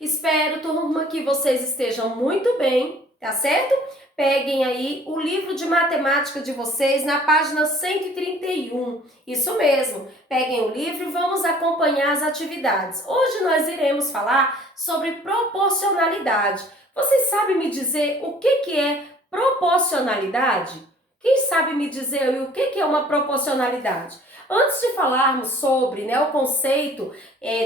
Espero, turma, que vocês estejam muito bem, tá certo? Peguem aí o livro de matemática de vocês na página 131. Isso mesmo, peguem o livro e vamos acompanhar as atividades. Hoje nós iremos falar sobre proporcionalidade. Vocês sabem me dizer o que é proporcionalidade? Quem sabe me dizer o que é uma proporcionalidade? Antes de falarmos sobre o conceito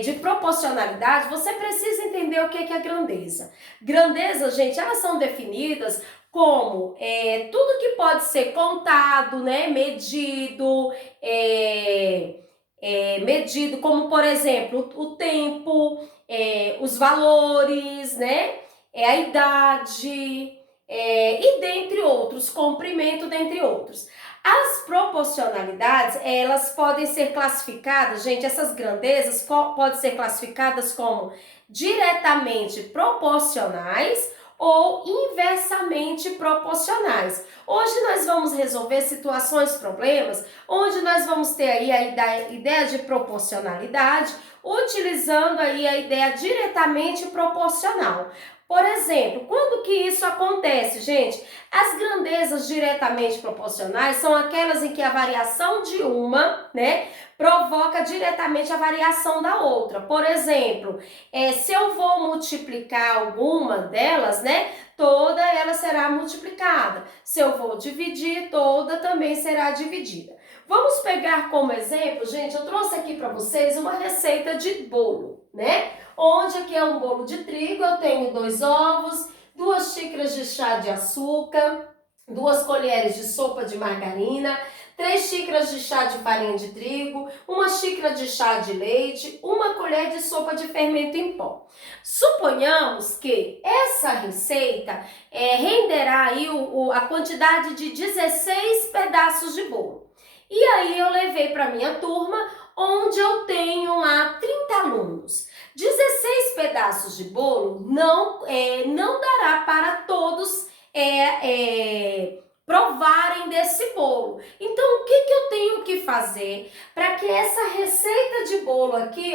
de proporcionalidade, você precisa entender o que é grandeza. Grandeza, gente, elas são definidas como tudo que pode ser contado, medido, medido, como por exemplo o tempo, os valores, a idade, e dentre outros, comprimento, dentre outros. As proporcionalidades, elas podem ser classificadas, gente, essas grandezas podem ser classificadas como diretamente proporcionais ou inversamente proporcionais. Hoje nós vamos resolver situações, problemas, onde nós vamos ter aí a ideia de proporcionalidade, utilizando aí a ideia diretamente proporcional. Por exemplo, quando que isso acontece, gente? As grandezas diretamente proporcionais são aquelas em que a variação de uma, provoca diretamente a variação da outra. Por exemplo, se eu vou multiplicar alguma delas, toda ela será multiplicada. Se eu vou dividir, toda também será dividida. Vamos pegar como exemplo, gente, eu trouxe aqui para vocês uma receita de bolo, onde aqui é um bolo de trigo, eu tenho 2 ovos, 2 xícaras de chá de açúcar, 2 colheres de sopa de margarina, 3 xícaras de chá de farinha de trigo, 1 xícara de chá de leite, 1 colher de sopa de fermento em pó. Suponhamos que essa receita renderá aí a quantidade de 16 pedaços de bolo. E aí eu levei para minha turma, onde eu tenho lá 30 alunos. 16 pedaços de bolo não dará para todos provarem desse bolo. Então, o que eu tenho que fazer para que essa receita de bolo aqui,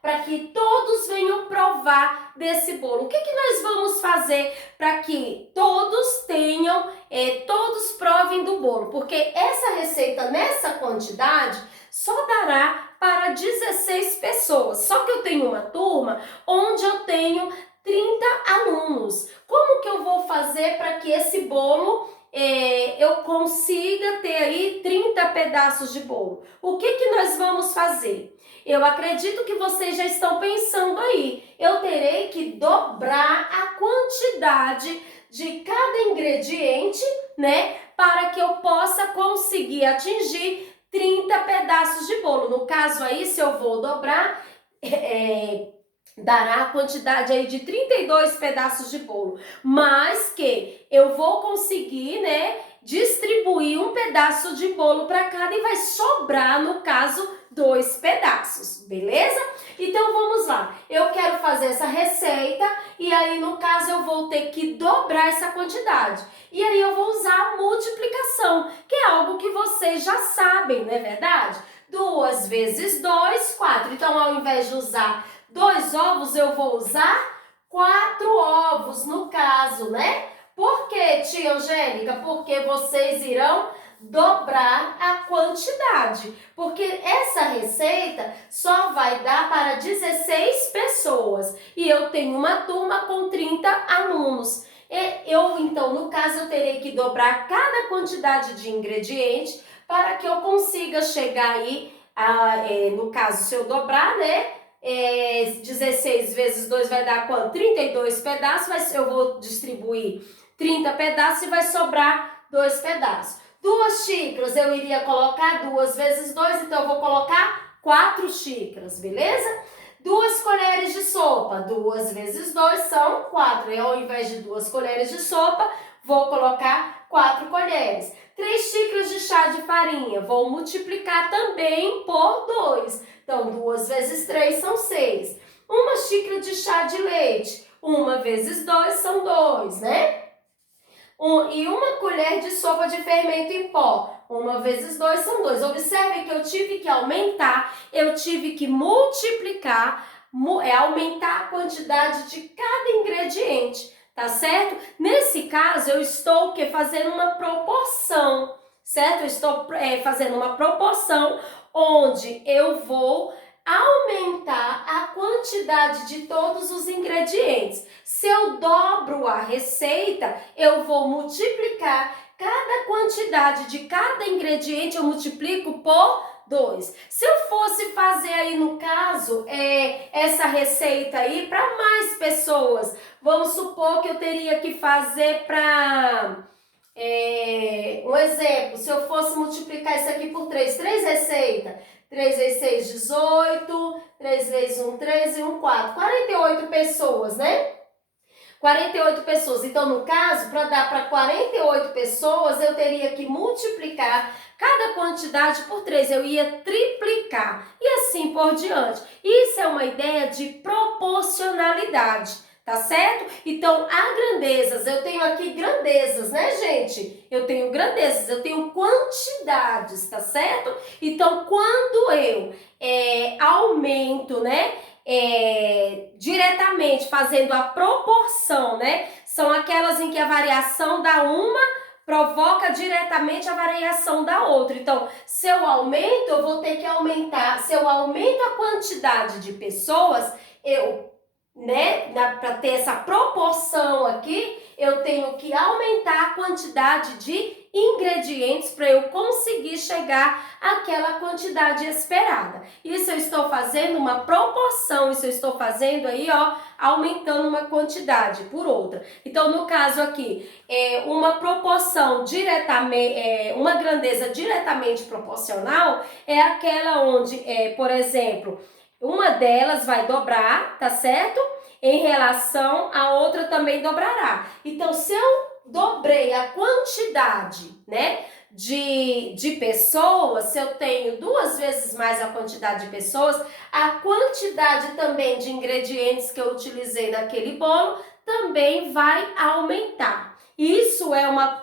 para que todos venham provar desse bolo? O que nós vamos fazer para que todos tenham, todos provem do bolo? Porque essa receita nessa quantidade só dará para 16 pessoas. Só que eu tenho uma turma onde eu tenho 30 alunos. Como que eu vou fazer para que esse bolo eu consiga ter aí 30 pedaços de bolo? O que nós vamos fazer? Eu acredito que vocês já estão pensando aí. Eu terei que dobrar a quantidade de cada ingrediente, para que eu possa conseguir atingir 30 pedaços de bolo. No caso aí, se eu vou dobrar, dará a quantidade aí de 32 pedaços de bolo, mas que eu vou conseguir, distribuir um pedaço de bolo para cada e vai sobrar, no caso, 2 pedaços, beleza? Então vamos lá, eu quero fazer essa receita e aí no caso eu vou ter que dobrar essa quantidade. E aí eu vou usar a multiplicação, que é algo que vocês já sabem, não é verdade? 2 vezes 2, 4. Então ao invés de usar 2 ovos, eu vou usar 4 ovos, no caso, Por que, tia Angélica? Porque vocês irão dobrar a quantidade. Porque essa receita só vai dar para 16 pessoas. E eu tenho uma turma com 30 alunos. Então, no caso, eu terei que dobrar cada quantidade de ingrediente para que eu consiga chegar aí, no caso, se eu dobrar, 16 vezes 2 vai dar quanto? 32 pedaços, mas eu vou distribuir 30 pedaços e vai sobrar 2 pedaços. 2 xícaras, eu iria colocar 2 vezes 2, então eu vou colocar 4 xícaras, beleza? 2 colheres de sopa, 2 vezes 2 são 4. E ao invés de 2 colheres de sopa, vou colocar 4 colheres. 3 xícaras de chá de farinha, vou multiplicar também por 2. Então, 2 vezes 3 são 6. 1 xícara de chá de leite, 1 vezes 2 são 2, E 1 colher de sopa de fermento em pó, 1 vezes 2 são 2. Observe que eu tive que aumentar, eu tive que multiplicar aumentar a quantidade de cada ingrediente, tá certo? Nesse caso, eu estou fazendo uma proporção, certo? Eu estou fazendo uma proporção onde eu vou aumentar a quantidade de todos os ingredientes. Se eu dobro a receita, eu vou multiplicar cada quantidade de cada ingrediente, eu multiplico por 2. Se eu fosse fazer aí no caso essa receita aí para mais pessoas, vamos supor que eu teria que fazer para um exemplo, se eu fosse multiplicar isso aqui por 3 receitas, 3 vezes 6, 18, 3 vezes 1, 13 e 1, 4, 48 pessoas, né? 48 pessoas. Então, no caso, para dar para 48 pessoas, eu teria que multiplicar cada quantidade por 3. Eu ia triplicar e assim por diante. Isso é uma ideia de proporcionalidade, tá certo? Então, há grandezas. Eu tenho aqui grandezas, né, gente? Eu tenho grandezas, eu tenho quantidades, tá certo? Então, quando eu aumento, né? Diretamente fazendo a proporção, né? São aquelas em que a variação da uma provoca diretamente a variação da outra. Então, se eu aumento, eu vou ter que aumentar. Se eu aumento a quantidade de pessoas, para ter essa proporção aqui, eu tenho que aumentar a quantidade de ingredientes para eu conseguir chegar àquela quantidade esperada. Isso eu estou fazendo uma proporção, isso eu estou fazendo aí, ó, aumentando uma quantidade por outra. Então, no caso aqui, uma proporção diretamente, uma grandeza diretamente proporcional é aquela onde, por exemplo, uma delas vai dobrar, tá certo? Em relação à outra também dobrará. Então, se eu dobrei a quantidade, né, de pessoas, se eu tenho 2 vezes mais a quantidade de pessoas, a quantidade também de ingredientes que eu utilizei naquele bolo também vai aumentar. Isso é uma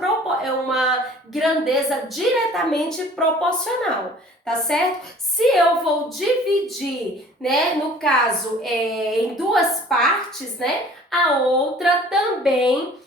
grandeza diretamente proporcional, tá certo? Se eu vou dividir, né, no caso, em 2 partes, né, a outra também,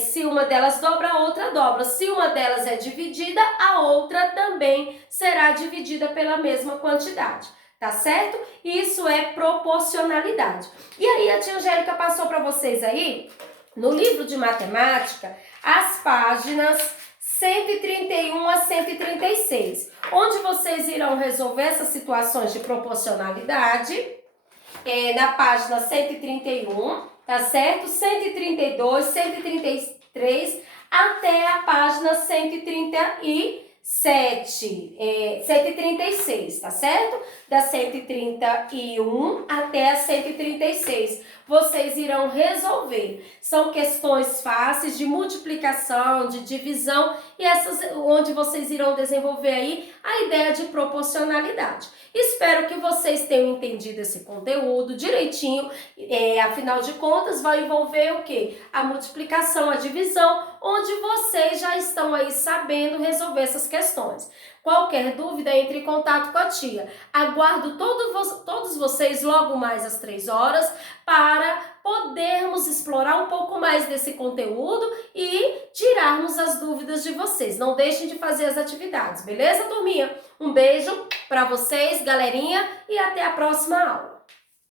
se uma delas dobra, a outra dobra. Se uma delas é dividida, a outra também será dividida pela mesma quantidade, tá certo? Isso é proporcionalidade. E aí a tia Angélica passou para vocês aí, no livro de matemática, as páginas 131 a 136, onde vocês irão resolver essas situações de proporcionalidade, na página 131, tá certo? 132, 133, até a página 136, tá certo? Da 131 até a 136. Vocês irão resolver. São questões fáceis de multiplicação, de divisão, e essas onde vocês irão desenvolver aí a ideia de proporcionalidade. Espero que vocês tenham entendido esse conteúdo direitinho. Afinal de contas, vai envolver o quê? A multiplicação, a divisão, onde vocês já estão aí sabendo resolver essas questões. Qualquer dúvida, entre em contato com a tia. Aguardo todos vocês logo mais às 3 horas para podermos explorar um pouco mais desse conteúdo e tirarmos as dúvidas de vocês. Não deixem de fazer as atividades, beleza, turminha? Um beijo para vocês, galerinha, e até a próxima aula.